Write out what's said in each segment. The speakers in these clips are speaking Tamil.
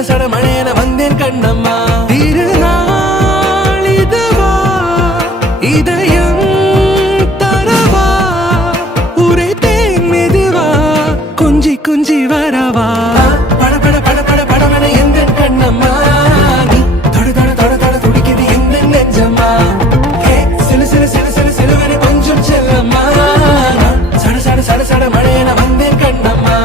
சட சட மழையன வந்தேன் கண்ணம்மா. திருநாள் இதுவா இதயம் தரவா உரைத்தேன் மெதுவா கொஞ்சி கொஞ்சி வரவா பட பட பட பட படவன எந்த கண்ணம்மா. நீ தொட தொட தொட தொட துடிக்குது எந்த நெஞ்சம்மா. சிலு சிலு சிலு சிலு சிலுவன கொஞ்சம் செல்லம்மா. சட சட சட சட மழையன வந்தேன் கண்ணம்மா.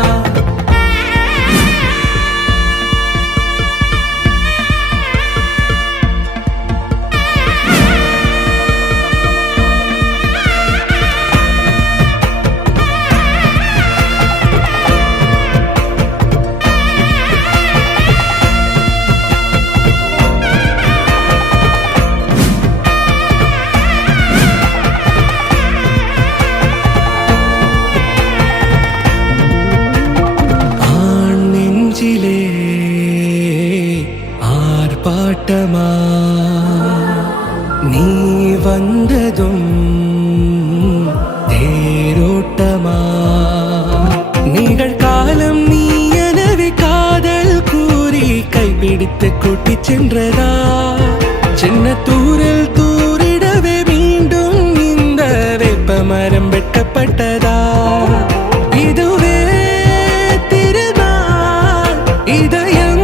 ஆர்ப்பாட்டமா நீ வந்ததும் தேரோட்டமா நிகழ்காலம் நீ எனவே காதல் கூறி கைப்பிடித்து கூட்டிச் சென்றதா. சின்ன தூரில் தூரிடவே மீண்டும் இந்த வேப்ப மரம் வெட்டப்பட்டதா. இதுவே திருநாள் இதயம்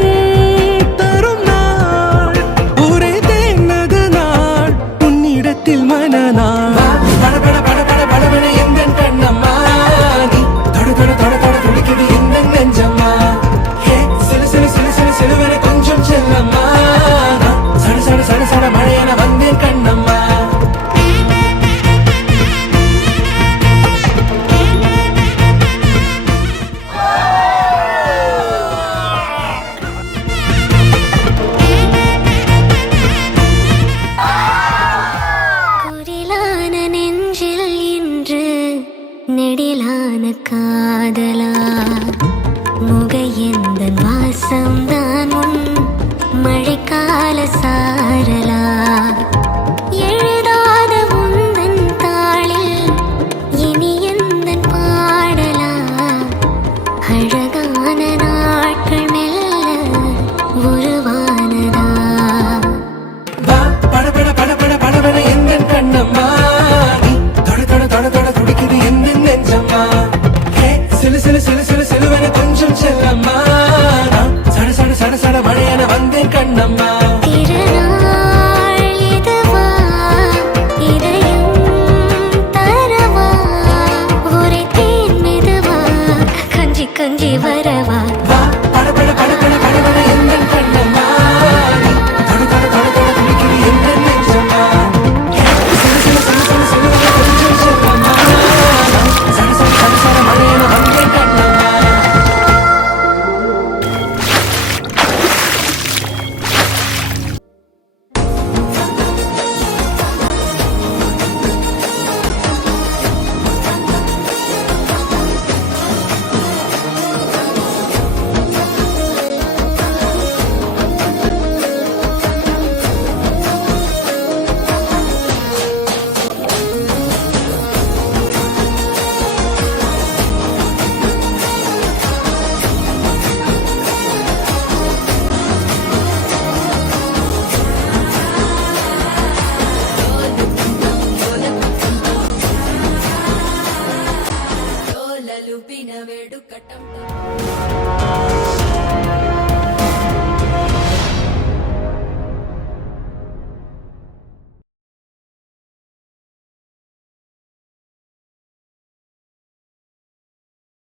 மனநாள் பட பட பட பட படவன எந்த கண்ணம்மா. நீ தொட தொட தொட தொட துடிக்குது எந்த நெஞ்சம்மா. சிலு சிலு சிலு சிலு சிலுவன கொஞ்சம் செல்லம்மா. சட சட சட சட மழையன வந்தேன் கண்ணம்மா. நெடிலான காதலா முகையெந்த வாசம்தான் உன் மழைக்கால சாரலா. எழுதாத உந்தன் தாளில் இனி எந்தன் பாடலா. அழகான நாட்கள் மெல்ல உருவானதா. பட பட பட பட படவன எந்த கண்ணம்மா. சிலு சிலு சிலு சிலு சிலுவன கொஞ்சம் செல்லம்மா. சட சட சட சட மழையன வந்தேன் கண்ணம்மா. திருநாள் இதுவா இதயம் தரவா உரைத்தேன் மெதுவா கொஞ்சி கொஞ்சி வரவா பட பட பட பட படவன எந்த கண்ணம்மா. தொட தொட தொட தொட துடிக்குது எந்த நெஞ்சம்மா. சிலு சிலு சிலு சிலு சிலுவன கொஞ்சம் செல்லம்மா. சட சட சட சட மழையன வந்தேன் கண்ணம்மா. Lupina vedu katam